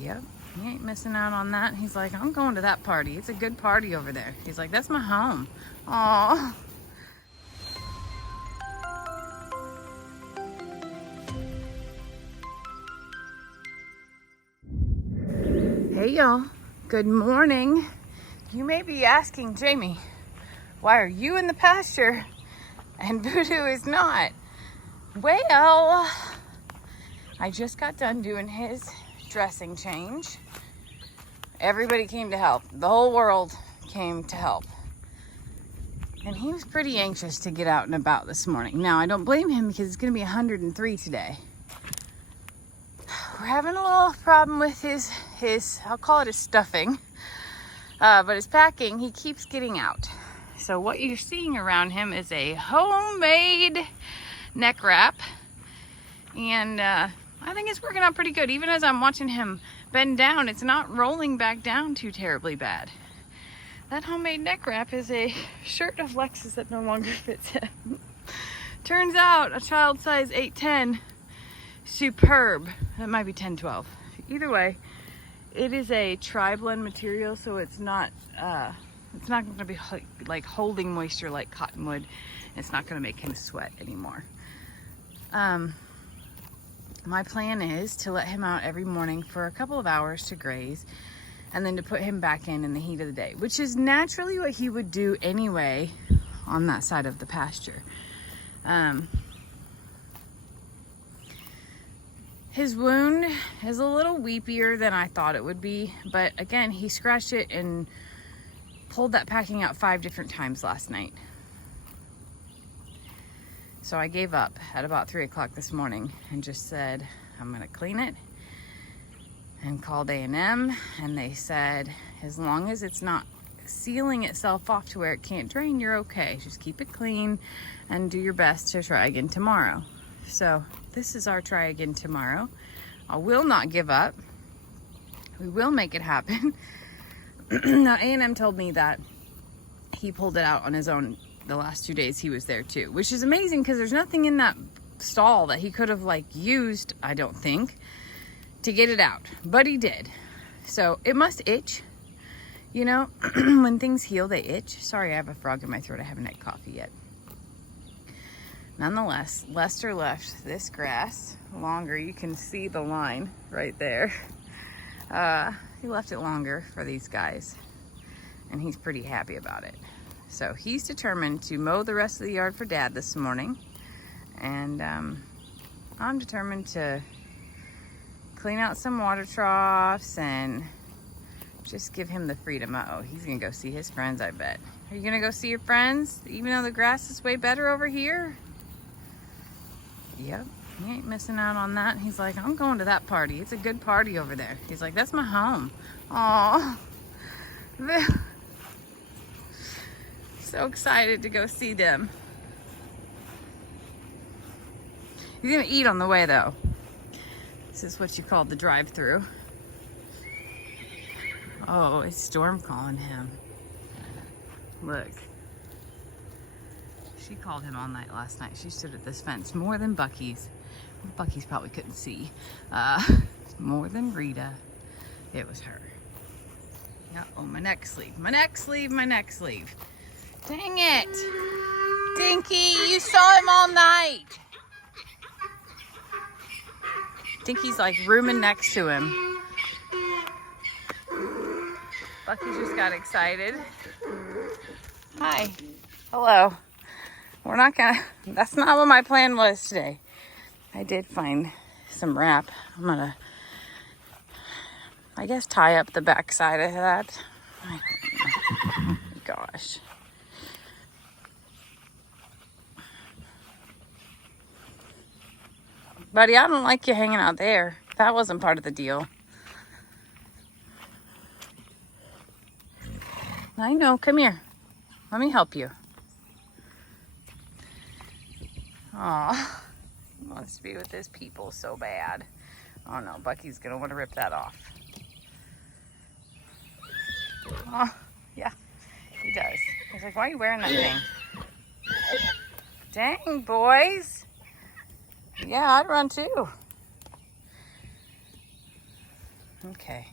Yep, he ain't missing out on that. He's like, I'm going to that party. It's a good party over there. He's like, that's my home. Aw. Hey y'all, good morning. You may be asking, Jamie, why are you in the pasture and Voodoo is not? Well, I just got done doing his dressing change. Everybody came to help. The whole world came to help. And he was pretty anxious to get out and about this morning. Now, I don't blame him because it's going to be 103 today. We're having a little problem with his I'll call it his stuffing, but his packing. He keeps getting out. So what you're seeing around him is a homemade neck wrap, and I think it's working out pretty good. Even as I'm watching him bend down, it's not rolling back down too terribly bad. That homemade neck wrap is a shirt of Lex's that no longer fits him. Turns out a child size 8'10", superb. That might be 10'12". Either way, it is a tri-blend material, so it's not going to be like holding moisture like cotton would. It's not going to make him sweat anymore. My plan is to let him out every morning for a couple of hours to graze, and then to put him back in the heat of the day, which is naturally what he would do anyway on that side of the pasture. His wound is a little weepier than I thought it would be, but again, he scratched it and pulled that packing out 5 different times last night. So I gave up at about 3 o'clock this morning and just said, I'm gonna clean it, and called A&M, and they said, as long as it's not sealing itself off to where it can't drain, you're okay. Just keep it clean and do your best to try again tomorrow. So this is our try again tomorrow. I will not give up. We will make it happen. Now, A&M told me that he pulled it out on his own the last 2 days he was there too, which is amazing because there's nothing in that stall that he could have used, I don't think, to get it out, but he did. So it must itch, you know. When things heal, they itch. Sorry, I have a frog in my throat. I haven't had coffee yet. Nonetheless, Lester left this grass longer. You can see the line right there. He left it longer for these guys, and he's pretty happy about it. So he's determined to mow the rest of the yard for Dad this morning, and I'm determined to clean out some water troughs and just give him the freedom. Uh-oh, he's gonna go see his friends, I bet. Are you gonna go see your friends, even though the grass is way better over here? Yep, he ain't missing out on that. He's like, I'm going to that party. It's a good party over there. He's like, that's my home. Aw. So excited to go see them. He's gonna eat on the way though. This is what you call the drive-through. Oh, it's Storm calling him. Look. She called him all night last night. She stood at this fence more than Bucky's. Bucky's probably couldn't see. More than Rita. It was her. Oh, my neck sleeve. My neck sleeve, my neck sleeve. Dang it. Dinky, you saw him all night. Dinky's like rooming next to him. Bucky just got excited. Hi. Hello. We're not gonna, that's not what my plan was today. I did find some wrap. I'm gonna, I guess, tie up the back side of that. I don't know. Gosh. Buddy, I don't like you hanging out there. That wasn't part of the deal. I know. Come here. Let me help you. Aw. He wants to be with his people so bad. Oh no, Bucky's going to want to rip that off. Oh, yeah. He does. He's like, why are you wearing that thing? Dang, boys. Yeah, I'd run too. Okay.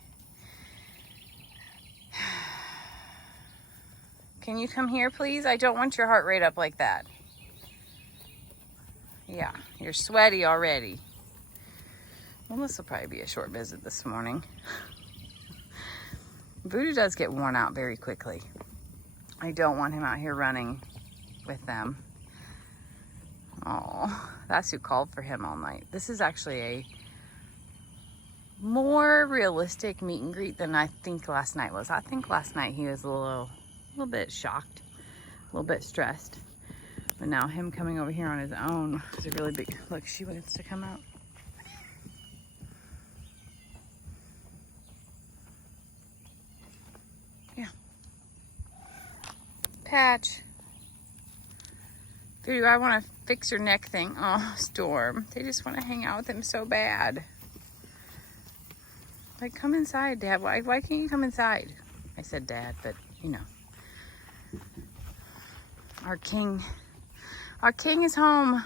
Can you come here, please? I don't want your heart rate up like that. Yeah, you're sweaty already. Well, this will probably be a short visit this morning. Voodoo does get worn out very quickly. I don't want him out here running with them. Oh, that's who called for him all night. This is actually a more realistic meet and greet than I think last night was. I think last night he was a little bit shocked, a little bit stressed. But now him coming over here on his own is a really big, look, she wants to come out. Yeah. Patch. Dude, I want to fix your neck thing. Oh, Storm. They just want to hang out with him so bad. Like, come inside, Dad. Why can't you come inside? I said Dad, but you know. Our king is home.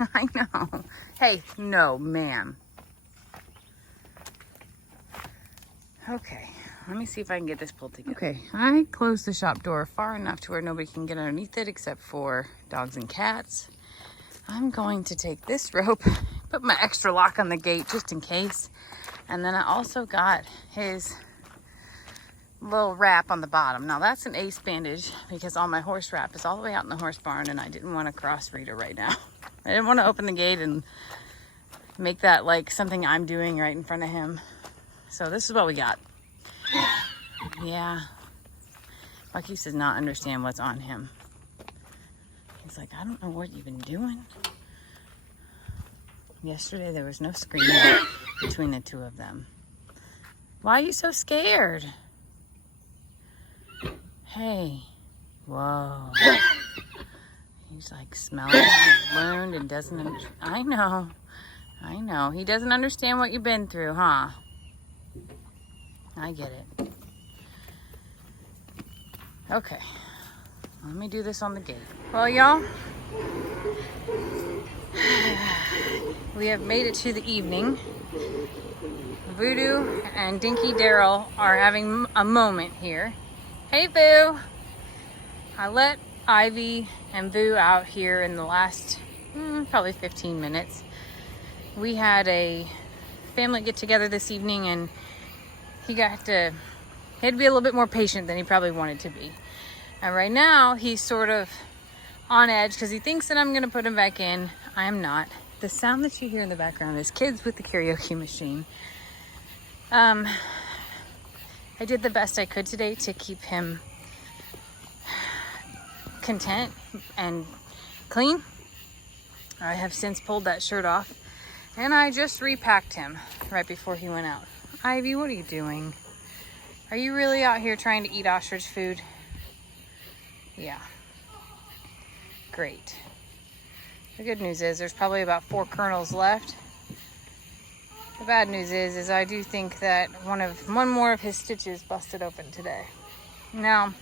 I know. Hey, no, ma'am. Okay, let me see if I can get this pulled together. Okay, I closed the shop door far enough to where nobody can get underneath it except for dogs and cats. I'm going to take this rope, put my extra lock on the gate just in case. And then I also got his little wrap on the bottom. Now that's an ace bandage because all my horse wrap is all the way out in the horse barn and I didn't want to cross Rita right now. I didn't want to open the gate and make that like something I'm doing right in front of him. So this is what we got. Yeah. Marquise does not understand what's on him. He's like, I don't know what you've been doing. Yesterday there was no screaming between the two of them. Why are you so scared? Hey. Whoa. He's like smelling his wound and doesn't... I know. He doesn't understand what you've been through, huh? I get it. Okay. Let me do this on the gate. Well, y'all, we have made it to the evening. Voodoo and Dinky Daryl are having a moment here. Hey, Boo. I let Ivy and Boo out here in the last probably 15 minutes. We had a family get together this evening and he had to be a little bit more patient than he probably wanted to be. And right now he's sort of on edge because he thinks that I'm going to put him back in. I am not. The sound that you hear in the background is kids with the karaoke machine. I did the best I could today to keep him content and clean. I have since pulled that shirt off and I just repacked him right before he went out. Ivy, what are you doing? Are you really out here trying to eat ostrich food? Yeah. Great. The good news is there's probably about 4 kernels left. The bad news is I do think that one more of his stitches busted open today. Now,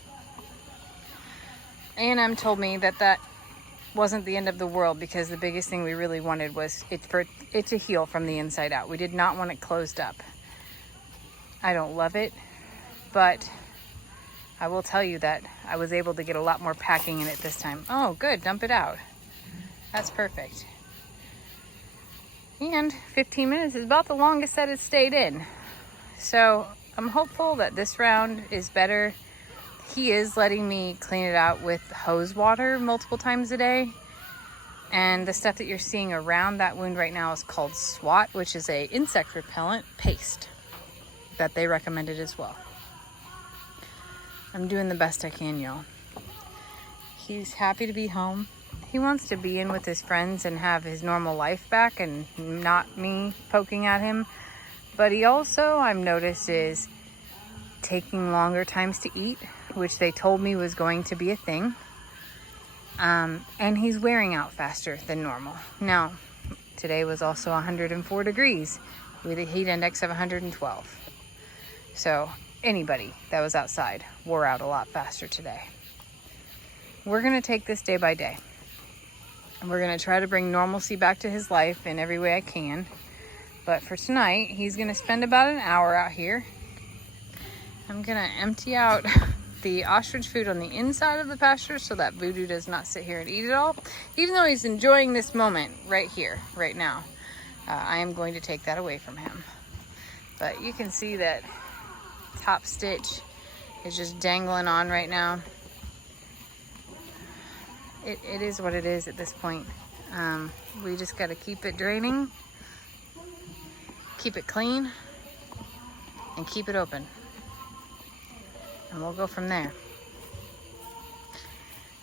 A&M told me that wasn't the end of the world because the biggest thing we really wanted was for it to heal from the inside out. We did not want it closed up. I don't love it, but I will tell you that I was able to get a lot more packing in it this time. Oh, good. Dump it out. That's perfect. And 15 minutes is about the longest that it's stayed in. So I'm hopeful that this round is better. He is letting me clean it out with hose water multiple times a day. And the stuff that you're seeing around that wound right now is called SWAT, which is a insect repellent paste that they recommended as well. I'm doing the best I can, y'all. He's happy to be home. He wants to be in with his friends and have his normal life back and not me poking at him. But he also, I've noticed, is taking longer times to eat, which they told me was going to be a thing. And he's wearing out faster than normal. Now, today was also 104 degrees with a heat index of 112. So anybody that was outside wore out a lot faster today. We're going to take this day by day. We're going to try to bring normalcy back to his life in every way I can. But for tonight, he's gonna spend about an hour out here. I'm gonna empty out the ostrich food on the inside of the pasture so that Voodoo does not sit here and eat it all. Even though he's enjoying this moment right here, right now, I am going to take that away from him. But you can see that top stitch is just dangling on right now. It is what it is at this point. We just got to keep it draining, keep it clean, and keep it open. And we'll go from there.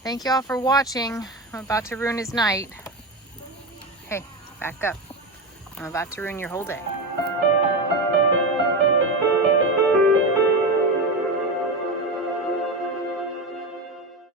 Thank you all for watching. I'm about to ruin his night. Hey, back up. I'm about to ruin your whole day.